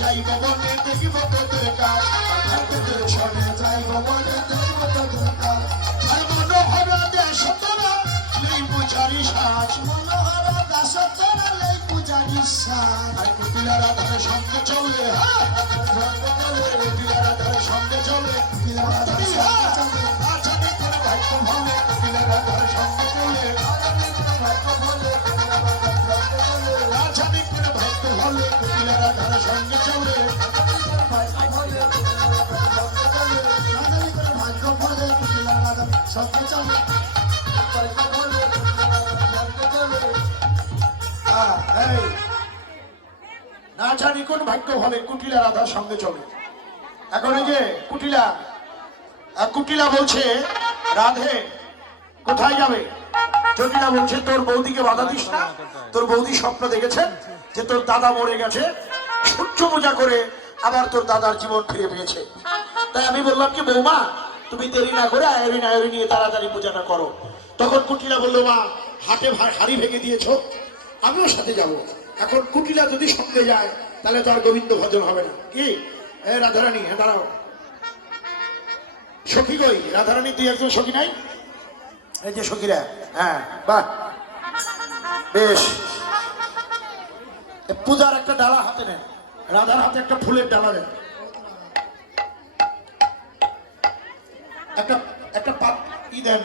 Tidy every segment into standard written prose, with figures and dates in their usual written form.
যাইব বনে দেখিব তোদের কাজ তোদের সনে যাইব বনে দেখিব তোদের কাজ আর মনোহরা দেশ তোরা লই পূজারি সাজ মনোহরা দেশ তোরা লই পূজারি সাজ আর কুটিলা রাধার সঙ্গে চলে কুটিলা রাধার সঙ্গে চলে কুটিলা রাধার সঙ্গে চলে আচ্ছা দেখুন ভাগ্য ভালো কুটিলা রাধার সঙ্গে চলে ভাগ্য ভালো আচ্ছা দেখুন ভাগ্য ভালো কুটিলা রাধার সঙ্গে চলে না জানি কোন ভাগ্য ভাবে কুটিলা রাধার সঙ্গে চলে। এখন এই যে কুটিলা বলছে রাধে কোথায় যাবে? জটিলা বলছে তোর বৌদিকে বাধা দিস না, তোর বৌদি স্বপ্ন দেখেছে যে তোর দাদা মরে গেছে, সূর্য পূজা করে আবার তোর দাদার জীবন ফিরে পেয়েছে। তাই আমি বললাম কি বৌমা তুমি দেরি না করে আয়রি নিয়ে তাড়াতাড়ি পূজাটা করো। তখন কুটিলা বললো মা হাটে হাড়ি ভেঙে দিয়েছ, আমিও সাথে যাব। এখন কুটিলা যদি সঙ্গে যায় তাহলে তো আর গোবিন্দ ভজন হবে না। কি রাধারানী? হ্যাঁ দাঁড়াও, সখী কই? রাধারানী তুই একজন সখী নাই? এই যে সখীরা, হ্যাঁ বাহ বেশ। পূজার একটা ডালা হাতে নেন, রাধার হাতে একটা ফুলের ডালা নেন, একটা ই দেন,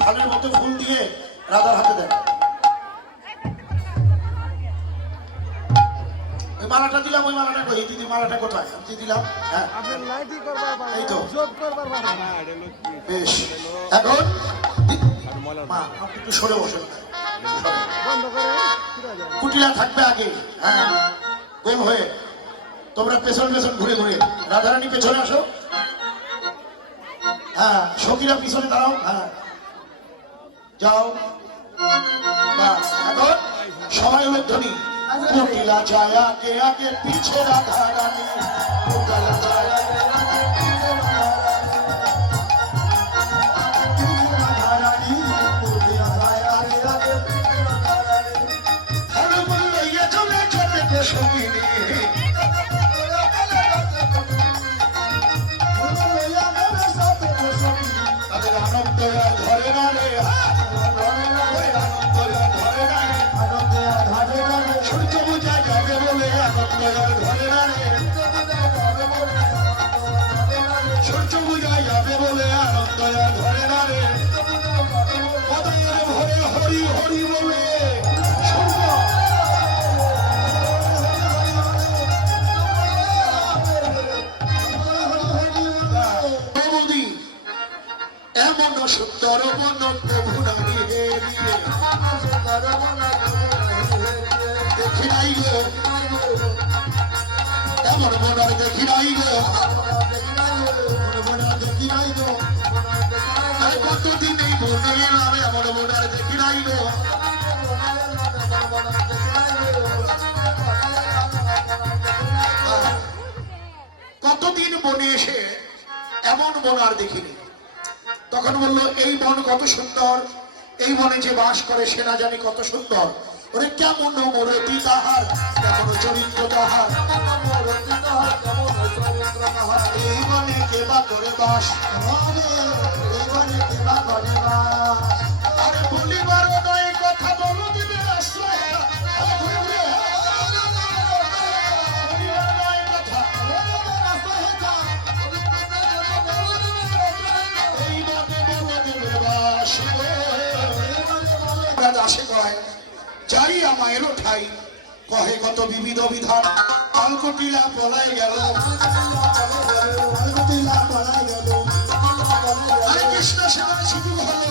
থালের মতো ফুল দিয়ে রাধার হাতে দেন। ওই মালাটা দিলাম, ওই মালাটা কই দিদি? মালাটা কোথায়? আমি দিলাম। হ্যাঁ এই তো বেশ। এখন মা আপনি একটু সরে বসেন, কুটিলা থাকবে আগে, হ্যাঁ গোল হয়ে। তোমরা পেছন পেছন ঘুরে ঘুরে, রাধারানী পেছনে আসো, হ্যাঁ সখীরা পিছনে দাঁড়াও, হ্যাঁ যাও। এখন সবাই হলো ধ্বনি, কুটিলা যায় আগে আগে পিছে রাধারানী, কুটিলা যায় আগে আগে পিছে রাধারানী, কুটিলা যায় আগে আগে পিছে রাধারানী। হনুমান লইয়া চলে চলে সঙ্গিনী, তাদের আনন্দ ধরে না রে, সূর্য পূজা যাবে বলে আনন্দ ধরে না রে, সূর্য পূজা যাবে বলে আনন্দ ধরে না রে, পদের ভরে হরি হরি বলে এমন সুন্দর মন প্রভু নারী দেখি নাই গো, এমন মনার দেখি নাই গো, দেখি নাই গো, কতদিন এই মনে এলাম, এমন মনার দেখি নাই গো। কতদিন বনে এসে এমন বন আর দেখিনি। তখন বললো এই বন কত সুন্দর, এই বনে যে বাস করে সে না জানি কত সুন্দর। ওরে কেমন মরতি তাহার, কেমন চরিত্র তাহার, এই বনে কে বা করে বাস, এই বনে কে বা করে বাস। আরে বলিবার নয় কথা বলো দিবে আশ্রয়, দাসে কয় যাই আমায় ঠাই, কহে কত বিবিধ বিধান, কালকটিলা পলাই গেল, হরে কৃষ্ণ সেখানে শুরু হলো,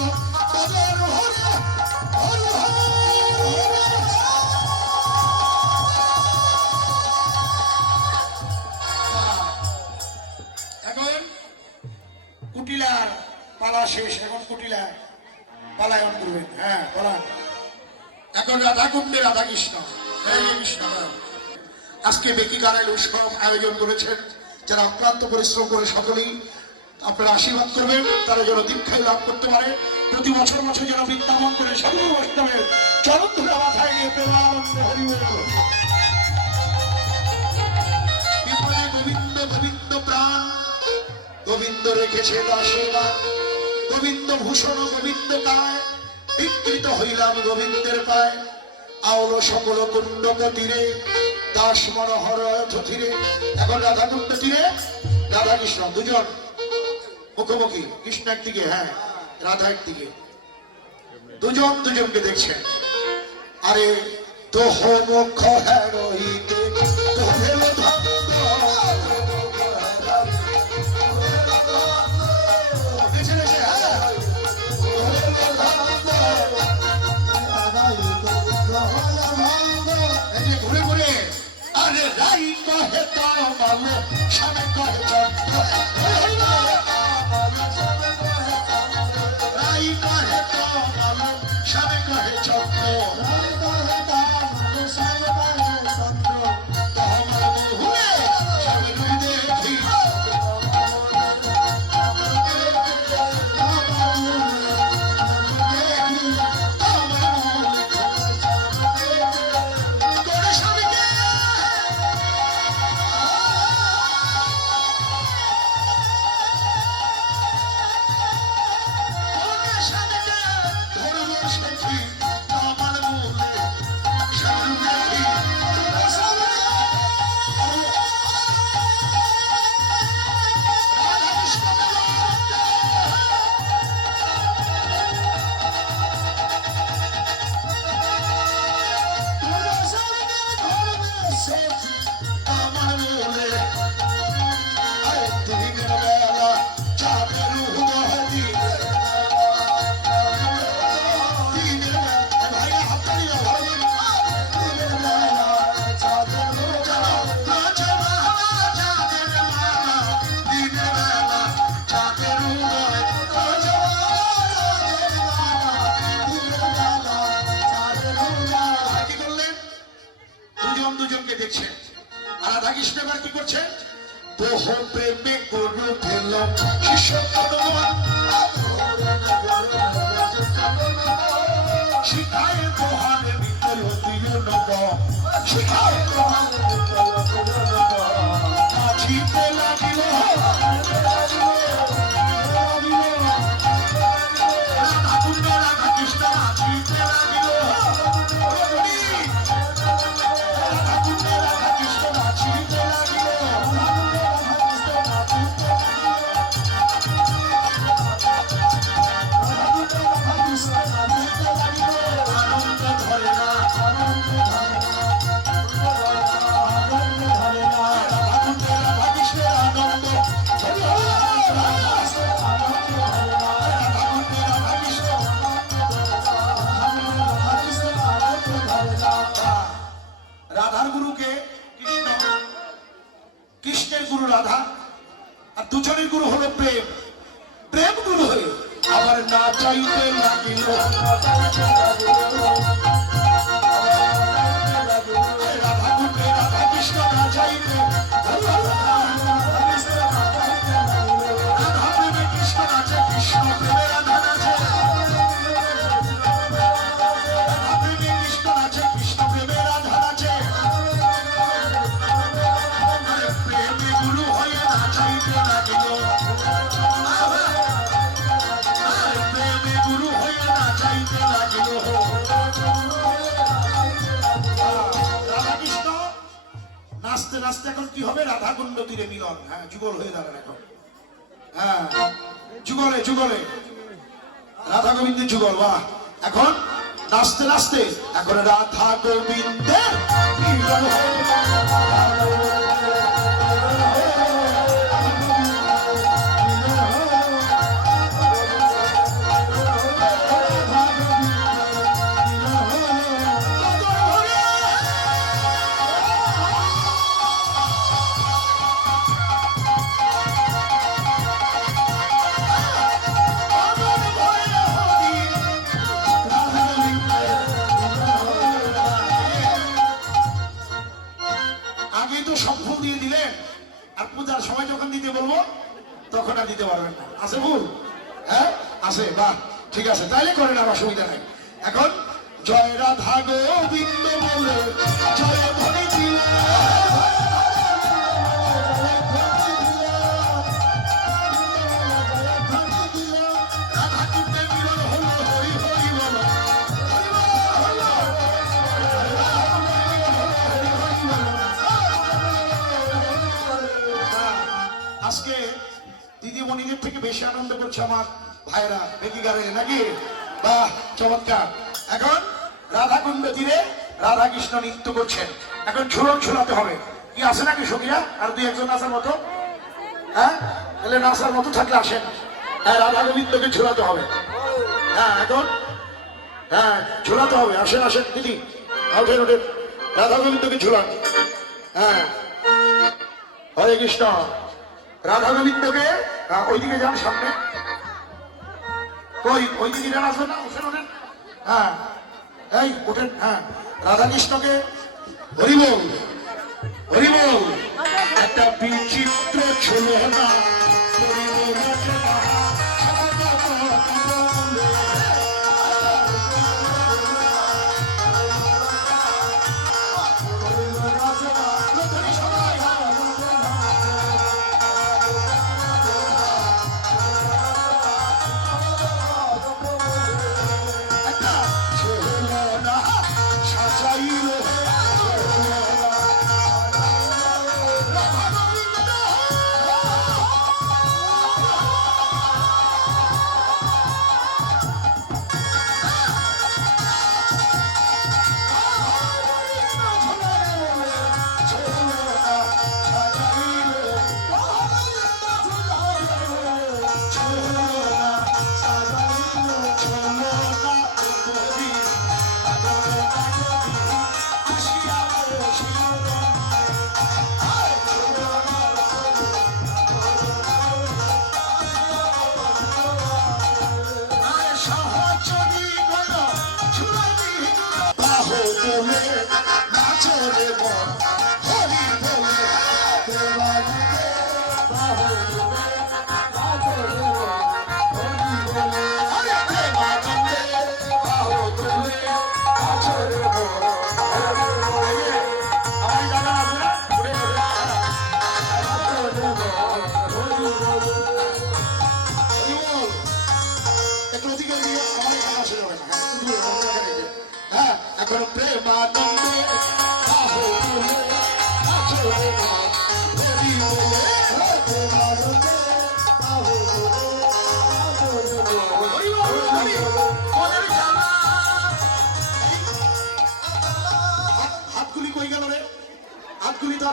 এখন কুটিলার পালা শেষ, এখন কুটিলা পালায়ন করবেন। হ্যাঁ বলান, এখন রাধা কুণ্ডে রাধা কৃষ্ণ, কৃষ্ণ। আজকে বেকি গানের উৎসব আয়োজন করেছেন যারা অক্লান্ত পরিশ্রম করে সকলেই আপনারা আশীর্বাদ করবেন, তারা যেন দীক্ষায় লাভ করতে পারে। প্রতি বছর বছর যেন বৃন্দাবন করে সকল বৈষ্ণবের চরণ ধরে মাথায় নিয়ে প্রেমানন্দ হরি বল। রেখেছে দাসেরা, গোবিন্দ ভূষণ গোবিন্দ গায়, বিকৃত হইলাম গোবিন্দের পায়। আওল সকল কুণ্ডক তীরে, দাস মনোহর তীরে। এখন রাধা কুণ্ড তীরে রাধা কৃষ্ণ দুজন মুখোমুখি, কৃষ্ণ একদিকে, হ্যাঁ রাধা একদিকে, দুজন দুজনকে দেখছেন। আরে তোহ মুখ হইতে ঘুরে ঘুরে, আরে রাই কহে তো মামে স্বামী কহে রাই কহে তো মামে স্বামী কহে চক্র, দুজনকে দেখছেন। আর রাধা কৃষ্ণ এবার কি করছে? তোহ প্রেমে গরু ফেল শিষ্য শিখায় মহানে বিতল দিল নব, শিখায় মহানে বিতল দিল নব, নাচিতে লাগিল রাধা কুণ্ড রাধা কৃষ্ণ নাচিতে লাগিল, রাধার গুরুকে কৃষ্ণ, কৃষ্ণের গুরু রাধা, আর দুজনের গুরু হলো প্রেম। প্রেম গুরু হয়ে আবার না চাইতে লাগিল, রাধা কুণ্ডে রাধা কৃষ্ণ না চাইতে, রাধা প্রেমে কৃষ্ণ নাচে, কৃষ্ণ প্রেমে রাধা নাচে, রাধা প্রেমে কৃষ্ণ নাচে, কৃষ্ণ প্রেমে রাধা নাচে। প্রেমে গুরু হয়ে না চাইতে লাগিল, প্রেমে গুরু হয়ে না চাইতে লাগিল। রাধা কৃষ্ণ নাচতে নাচতে এখন কি হবে? রাধা কুণ্ড তীরে মিলন, হ্যাঁ যুগল হয়ে দাঁড়ান এখন, হ্যাঁ যুগলে যুগলে রাধা গোবিন্দের যুগল। বাহ! এখন নাচতে নাচতে এখন রাধা গোবিন্দের মিলন হয়ে সম্ভব দিয়ে দিলেন, আর পূজার সময় যখন দিতে বলবো তখন আর দিতে পারবেন না। আছে ভুল? হ্যাঁ আছে, বাহ ঠিক আছে, তাইলে করেন, আর অসুবিধা নাই। এখন জয় রাধা গোবিন্দ বলে জয় ধ্বনি দিলে বৌদির থেকে বেশি আনন্দ করছে আমার ভাইরা বেকি গারে নাকি? বাহ, চমৎকার। এখন রাধাকুণ্ড তীরে রাধা কৃষ্ণ নৃত্য করছেন। এখন ঝুলন ঝুলাতে হবে। কি আছে নাকি সখীরা? আর দুই একজন নাচার মতো? হ্যাঁ, তাহলে নাচার মতো থাকলে আসেন। হ্যাঁ, রাধা গোবিন্দকে ঝুলাতে হবে। হ্যাঁ, এখন হ্যাঁ ঝুলাতে হবে। আসেন আসেন দিদি, ওঠেন ওঠেন, রাধা গোবিন্দকে ঝুলান। হ্যাঁ, হরে কৃষ্ণ। রাধা গোবিন্দকে ওইদিকে যান, সামনে ওইদিকে যান, আসবেন না? ওঠেন ওঠেন। হ্যাঁ, এই ওঠেন। হ্যাঁ, রাধা কৃষ্ণকে হরিবল হরিবল। একটা বিচিত্র ছিল না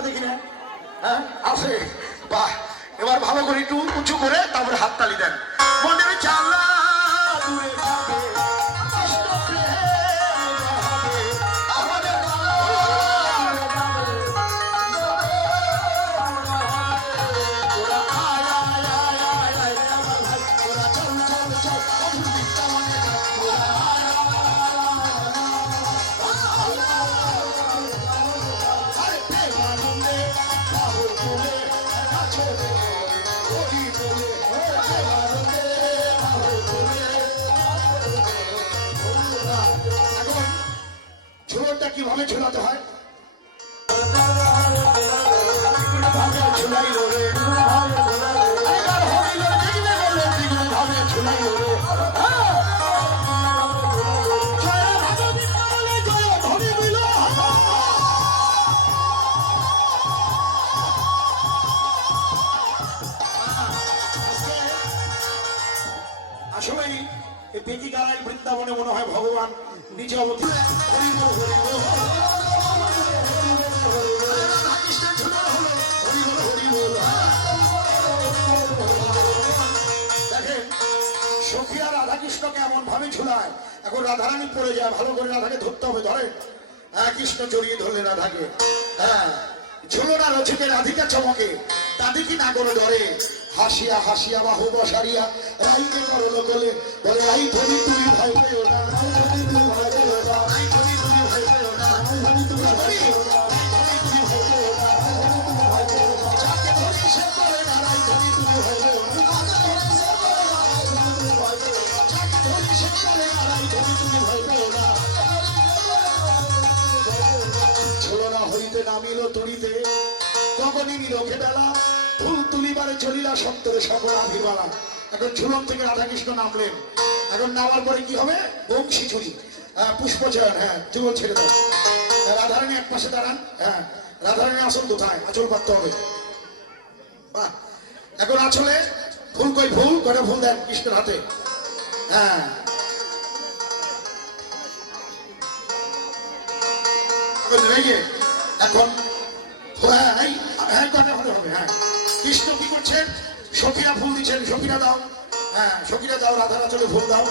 দেখি না। হ্যাঁ, আছে। বাহ, এবার ভালো করে একটু উঁচু করে তারপরে হাততালি দেন। মনের চালা দূরে যাবে, কিভাবে ঝুলাতে হয়? আসলেই এই বেকি গাড়াই বৃন্দাবনে মনে হয় ভগবান নিজে অবতীর্ণ। দেখেন সখীরা রাধাকৃষ্ণকে এমন ভাবে ঝুলায়, এখন রাধারানী পড়ে যায়, ভালো করে রাধাকে ধরতে হবে। ধরে হ্যাঁ, কৃষ্ণ জড়িয়ে ধরলে রাধাকে। হ্যাঁ, ঝুলনা রচিতে রাধিকা চমকে, দাদিকি না করে ধরে। হাসিয়া হাসিয়া বাহু বসারিয়া রাইকে করলো বলে, বলে আই ধরি তুমি ভয় পেও না, আই ধরি তুমি ভয় পেও না, আই ধরি তুমি ভয় পেও না, আই ধরি তুমি ভয় পেও না, আই ধরি তুমি ভয় পেও না, আই ধরি তুমি ভয় পেও না, যাকে ধরি সে করে না, আই ধরি তুমি ভয় পেও না, যাকে ধরি সে করে না, আই ধরি তুমি ভয় পেও না, যাকে ধরি সে করে না, আই ধরি তুমি ভয় পেও না। ঝুলনা হইতে নামিল তরিতে, কবনি নিরখে বেলা, ফুল তুলিবারে চলিলা সত্তরে সকল আভিবালা। এখন ঝুলন থেকে রাধাকৃষ্ণ নামলেন। এখন নামার পরে কি হবে? বংশী চুরি, পুষ্পচয়ন। হ্যাঁ, যুগল ছেড়ে দাও। রাধারানী এক পাশে দাঁড়ান। হ্যাঁ, রাধারানী আসল কোথায়? আঁচল পাততে হবে। বাহ, এখন আঁচলে ফুল কই ফুল কটা ফুল দেন কৃষ্ণের হাতে। হ্যাঁ এখন হ্যাঁ কৃষ্ণ কি করছেন? সখীরা ফুল দিচ্ছেন। সখীরা দাও, হ্যাঁ সখীরা দাও। রাধারা চলে ফুল দাও।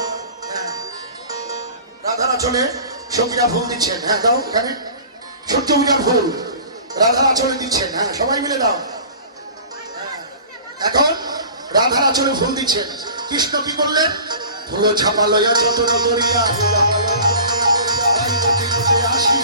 হ্যাঁ রাধারা চলে সখীরা ফুল দিচ্ছেন। হ্যাঁ দাও এখানে সূর্যপূজার ফুল রাধারা চলে দিচ্ছেন। হ্যাঁ সবাই মিলে দাও। এখন রাধারা চলে ফুল দিচ্ছেন। কৃষ্ণ কি করলেন? ফুল ছাপা লইয়া যতন করিয়া আসি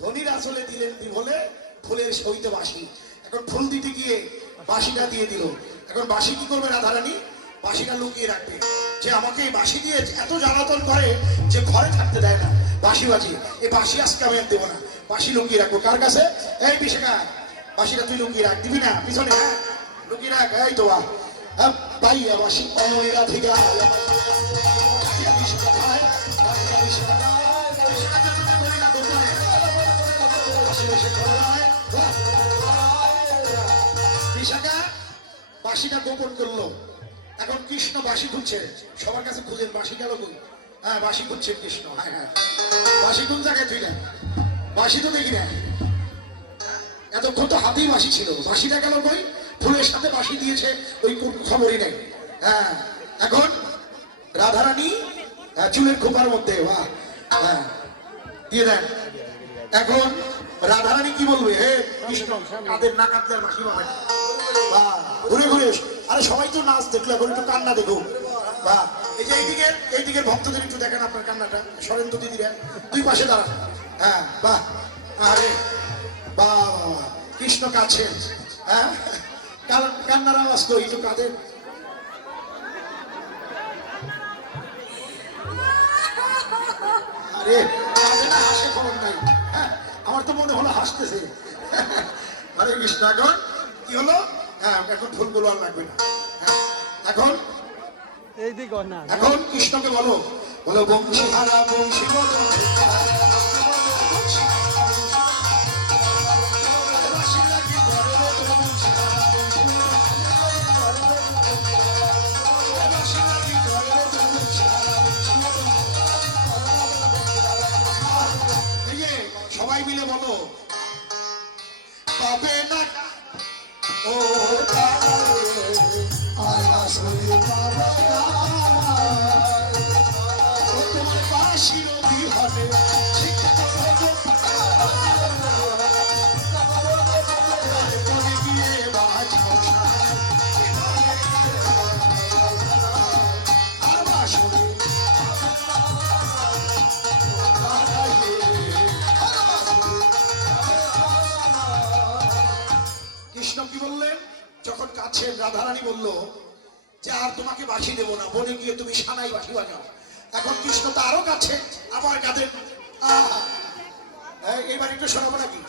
ধনীর আসলে দিলেন বলে ফুলের সহিত বাসি। এখন ফুল দিতে গিয়ে বাসিটা দিয়ে দিল। এখন বাসি কি করবে রাধারানী? বাসিটা লুকিয়ে রাখবে, যে আমাকে এই বাসি দিয়ে এত জ্বালাতন করে যে ঘরে থাকতে দেয় না। বাসি বাজি এই বাসি আজকে আমি আর দেবো না, বাসি লুকিয়ে রাখবো। কার কাছে? এই বিশাখা, বাসিটা তুই লুকিয়ে রাখ, দিবি না পিছনে? হ্যাঁ লুকিয়ে রাখ। এই তো পাইয়া বাসি অমরা থেকে বিশাখা বাসিটা গোপন করলো। এখন কৃষ্ণ বাসি খুঁজছে, সবার কাছে খুঁজেন বাসি গেল কই? হ্যাঁ বাসি খুঁজছেন কৃষ্ণ। হ্যাঁ হ্যাঁ বাসি কোন জায়গায় তুই না? বাসি তো দেখি না, এতক্ষণ তো হাতেই বাসি ছিল, বাসিটা গেল কই? ফুলের সাথে বাসি দিয়েছে ওই খবরই নেই। হ্যাঁ এখন রাধারানী চুলের খোপার মধ্যে হ্যাঁ দিয়ে দেন। এখন রাধারানী কি বলবে? হে কৃষ্ণ কাদের না কাঁদলে আর বাসি পাবে না। ঘুরে ঘুরে আরে সবাই তো নাচ দেখলো, এখন একটু কান্না দেখো। বা এই যে এইদিকের ভক্তদের একটু দেখেন আপনার কান্নাটা। সরেন তো দিদিরা, দুই পাশে দাঁড়ান। হ্যাঁ বাহ, আরে বাহ বাহ, কৃষ্ণ কাছেন। হ্যাঁ কান্নার আওয়াজ করি একটু কাঁদেন। আরে কাঁদে না হাসে খবর নাই। হ্যাঁ আমার তো মনে হলো হাসতেছে। আরে কৃষ্ণ এখন কি হলো? হ্যাঁ এখন ফুলগুলো আর লাগবে না। এখন এখন কৃষ্ণকে বলো, বলো বংশী হারা বংশী বলো সবাই মিলে বলো পাবে না ও তোমার বাসির বিহনে গিয়ে বাজাও আর বাসনে কৃষ্ণ কি বললেন? যখন কাছেন রাধারানী বলল যে আর তোমাকে বাসি দেবো না, বনে গিয়ে তুমি সানাই বাসি বাজাও। এখন কৃষ্ণ তো আরো কাছে আবার কাঁদেন। এবার একটু শোনাবো নাকি?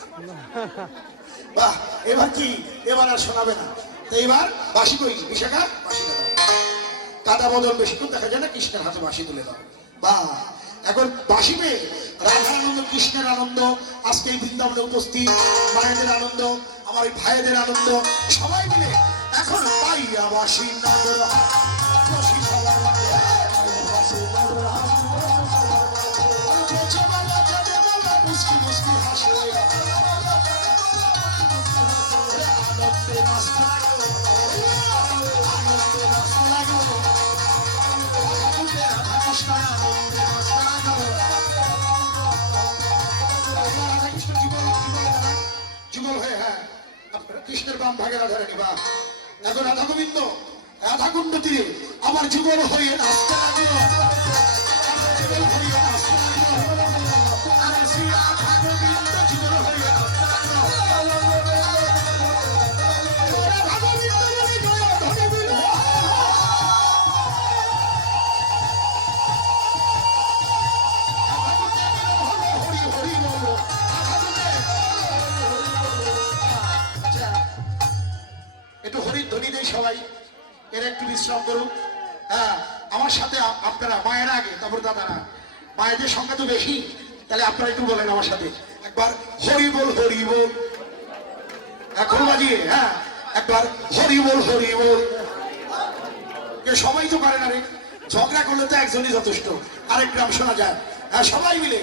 বাহ এবার কি? এবার আর শোনাবে না। তো এবার বাসি কই? বিশাখা বাসি দাও। কাদা বদল বেশিক্ষণ দেখা যায় না, কৃষ্ণের হাতে বাসি তুলে দাও। বাহ এখন বাসি পেয়ে রাধার আনন্দ, কৃষ্ণের আনন্দ, আজকে এই বৃন্দাবনে উপস্থিত মায়েদের আনন্দ, আমার এই ভাইদের আনন্দ, সবাই মিলে এখন পাইয়া বাসি নাগর মুসকি মুসকি হাসে আনন্দে নাচতে লাগলো, আনন্দে নাচতে লাগলো, আনন্দে নাচতে লাগলো। যুগল হয়ে হ্যাঁ কৃষ্ণের বাম ভাগে রাধারানী। বা এখন রাধা গোবিন্দ রাধা কুণ্ড তীরে আবার যুগল হয়ে নাচতে লাগলো, যুগল হয়ে নাচতে লাগলো। শ্রী রাধা গোবিন্দ যুগল হয়ে নাচতে লাগলো। রাধা গোবিন্দ বলে জয় ধনে বিল। হরি হরি বলো। একটু হরির ধ্বনি দেয় সবাই, এর একটু বিশ্রাম করুন। হ্যাঁ আমার সাথে আপনারা মায়ের আগে, তারপর দাদারা মায়েদের সংখ্যা তো বেশি, তাহলে আপনারা একটু বলেন আমার সাথে একবার হরি বল হরি বল, এখন বাজিয়ে, হ্যাঁ একবার হরি বল হরি বল। সবাই তো পারে না রে, ঝগড়া করলে তো একজনই যথেষ্ট, আরেক গ্রাম শোনা যায়। হ্যাঁ সবাই মিলে